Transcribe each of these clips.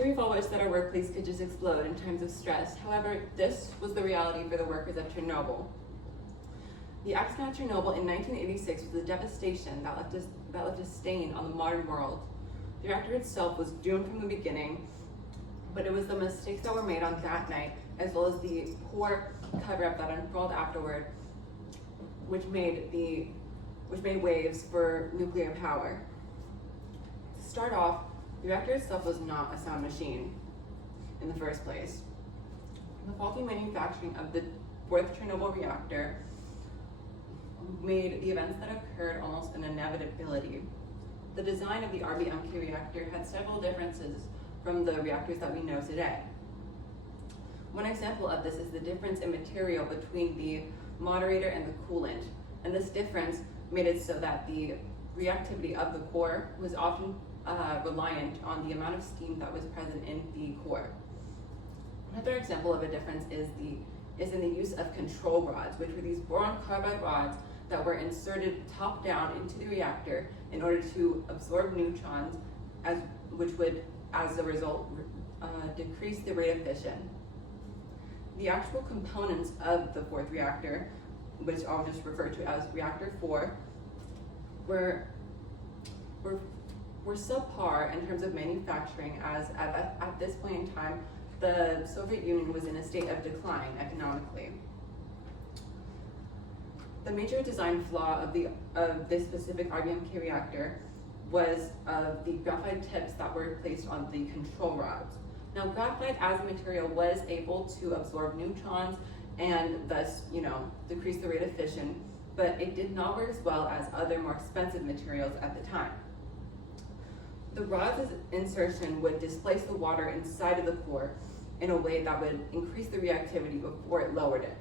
Naturally, we've all wished that our workplace could just explode in times of stress. However, this was the reality for the workers of Chernobyl. The accident at Chernobyl in 1986 was a devastation that left a stain on the modern world. The reactor itself was doomed from the beginning, but it was the mistakes that were made on that night, as well as the poor cover-up that unfurled afterward, which made waves for nuclear power. To start off, the reactor itself was not a sound machine in the first place. The faulty manufacturing of the fourth Chernobyl reactor made the events that occurred almost an inevitability. The design of the RBMK reactor had several differences from the reactors that we know today. One example of this is the difference in material between the moderator and the coolant, and this difference made it so that the reactivity of the core was often reliant on the amount of steam that was present in the core. Another example of a difference is in the use of control rods, which were these boron carbide rods that were inserted top down into the reactor in order to absorb neutrons, which would, as a result, decrease the rate of fission. The actual components of the fourth reactor, which I'll just refer to as Reactor 4, were subpar in terms of manufacturing, as at this point in time, the Soviet Union was in a state of decline economically. The major design flaw of this specific RBMK reactor was the graphite tips that were placed on the control rods. Now, graphite as a material was able to absorb neutrons and thus, decrease the rate of fission, but it did not work as well as other more expensive materials at the time. The rod's insertion would displace the water inside of the core in a way that would increase the reactivity before it lowered it.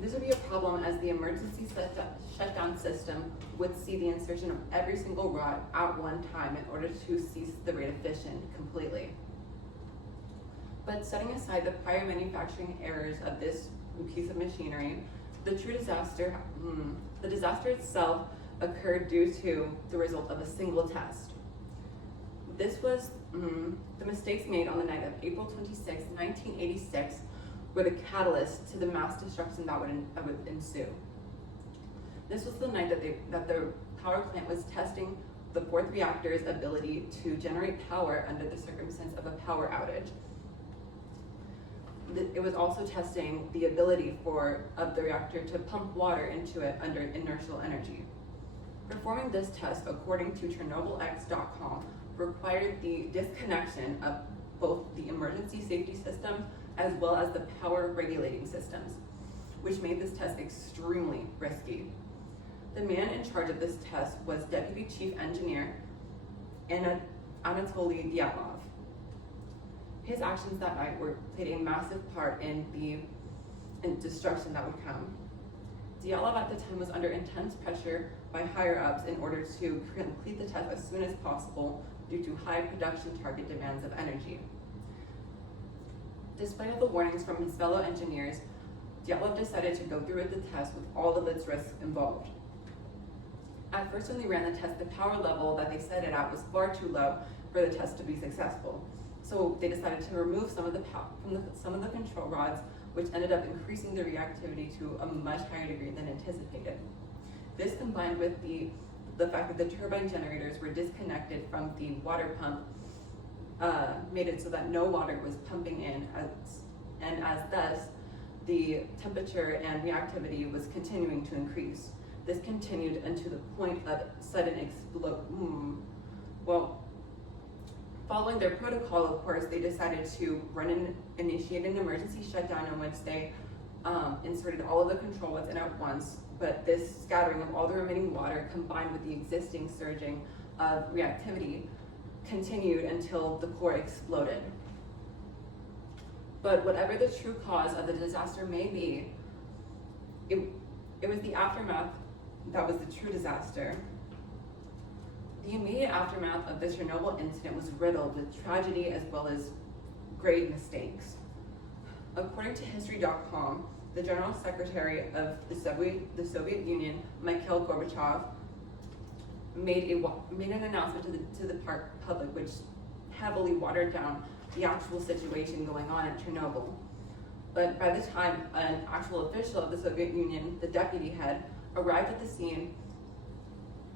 This would be a problem as the emergency shutdown system would see the insertion of every single rod at one time in order to cease the rate of fission completely. But setting aside the prior manufacturing errors of this piece of machinery, the disaster itself occurred due to the result of a single test. This was the mistakes made on the night of April 26, 1986, were the catalyst to the mass destruction that would ensue. This was the night that the power plant was testing the fourth reactor's ability to generate power under the circumstance of a power outage. It was also testing the ability of the reactor to pump water into it under inertial energy. Performing this test, according to ChernobylX.com, required the disconnection of both the emergency safety systems as well as the power regulating systems, which made this test extremely risky. The man in charge of this test was Deputy Chief Engineer Anatoly Dyatlov. His actions that night played a massive part in the destruction that would come. Dyatlov at the time was under intense pressure by higher-ups in order to complete the test as soon as possible due to high production target demands of energy. Despite all the warnings from his fellow engineers, Dyatlov decided to go through with the test with all of its risks involved. At first, when they ran the test, the power level that they set it at was far too low for the test to be successful. So they decided to remove some of the control rods, which ended up increasing the reactivity to a much higher degree than anticipated. This, combined with the fact that the turbine generators were disconnected from the water pump, made it so that no water was pumping in, as thus the temperature and reactivity was continuing to increase. This continued until the point of sudden explosion. Following their protocol, of course, they decided to initiate an emergency shutdown in which they inserted all of the control rods in at once, but this scattering of all the remaining water combined with the existing surging of reactivity continued until the core exploded. But whatever the true cause of the disaster may be, it was the aftermath that was the true disaster. The immediate aftermath of the Chernobyl incident was riddled with tragedy as well as grave mistakes. According to History.com, the General Secretary of the Soviet Union, Mikhail Gorbachev, made an announcement to the public, which heavily watered down the actual situation going on at Chernobyl. But by the time an actual official of the Soviet Union, the deputy head, arrived at the scene,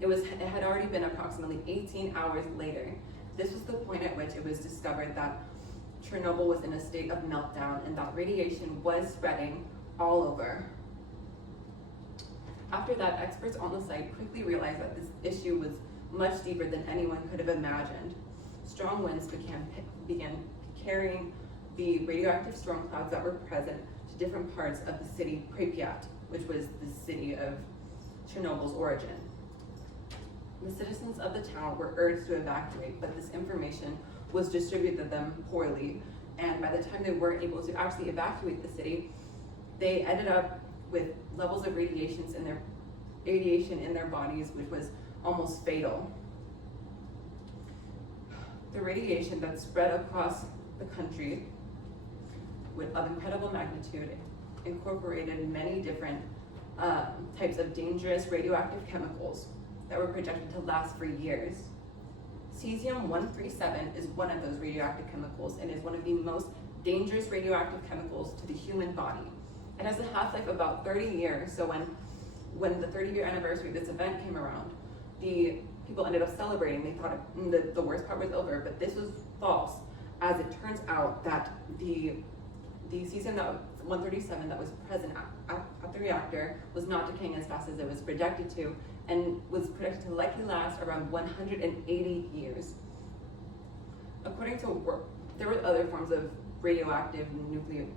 it had already been approximately 18 hours later. This was the point at which it was discovered that Chernobyl was in a state of meltdown and that radiation was spreading all over. After that, experts on the site quickly realized that this issue was much deeper than anyone could have imagined. Strong winds began carrying the radioactive storm clouds that were present to different parts of the city Pripyat, which was the city of Chernobyl's origin. The citizens of the town were urged to evacuate, but this information was distributed to them poorly, and by the time they were able to actually evacuate the city, they ended up with levels of radiation in their bodies, which was almost fatal. The radiation that spread across the country of incredible magnitude incorporated many different types of dangerous radioactive chemicals that were projected to last for years. Cesium-137 is one of those radioactive chemicals and is one of the most dangerous radioactive chemicals to the human body. It has a half-life of about 30 years, so when the 30-year anniversary of this event came around, the people ended up celebrating. They thought the worst part was over, but this was false, as it turns out that the cesium-137 that was present at the reactor was not decaying as fast as it was projected to, and was projected to likely last around 180 years. According to there were other forms of radioactive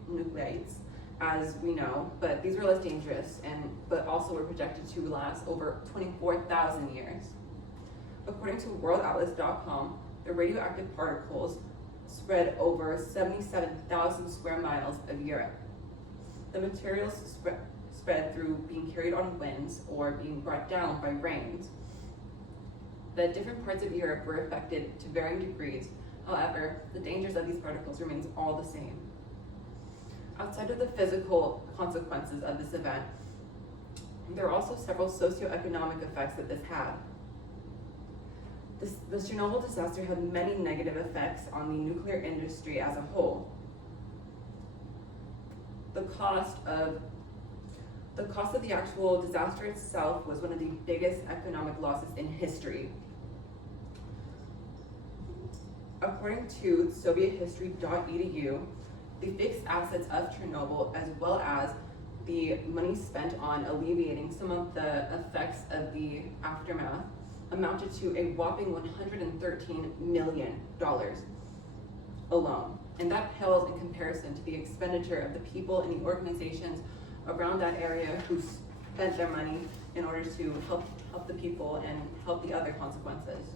nuclides, as we know, but these were less dangerous but also were projected to last over 24,000 years. According to worldatlas.com, the radioactive particles spread over 77,000 square miles of Europe. The materials spread through being carried on winds or being brought down by rains. The different parts of Europe were affected to varying degrees. However, the dangers of these particles remains all the same. Outside of the physical consequences of this event, there are also several socioeconomic effects that this had. The Chernobyl disaster had many negative effects on the nuclear industry as a whole. The cost of the actual disaster itself was one of the biggest economic losses in history. According to SovietHistory.edu, the fixed assets of Chernobyl, as well as the money spent on alleviating some of the effects of the aftermath, amounted to a whopping $113 million alone. And that pales in comparison to the expenditure of the people and the organizations around that area who spent their money in order to help the people and help the other consequences.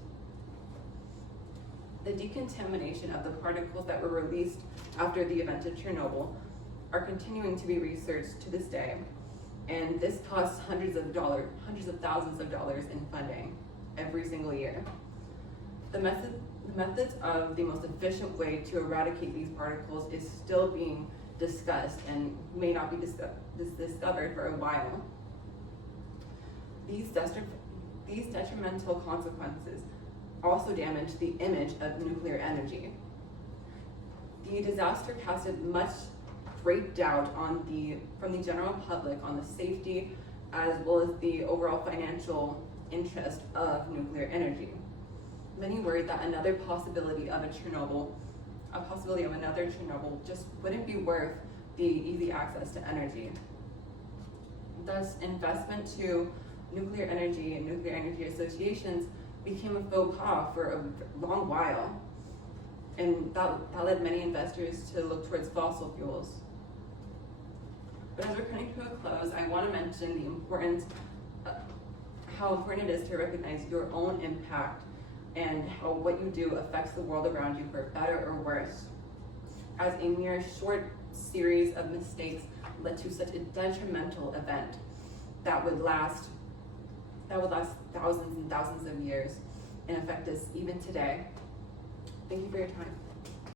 The decontamination of the particles that were released after the event of Chernobyl are continuing to be researched to this day, and this costs hundreds of thousands of dollars in funding every single year. The methods of the most efficient way to eradicate these particles is still being discussed and may not be discovered for a while. These detrimental consequences also damage the image of nuclear energy. The disaster casted much great doubt from the general public on the safety as well as the overall financial interest of nuclear energy. Many worried that another possibility of another Chernobyl just wouldn't be worth the easy access to energy. Thus, investment to nuclear energy and nuclear energy associations became a faux pas for a long while, and that led many investors to look towards fossil fuels. But as we're coming to a close, I want to mention how important it is to recognize your own impact and how what you do affects the world around you for better or worse. As a mere short series of mistakes led to such a detrimental event that would last thousands and thousands of years and affect us even today. Thank you for your time.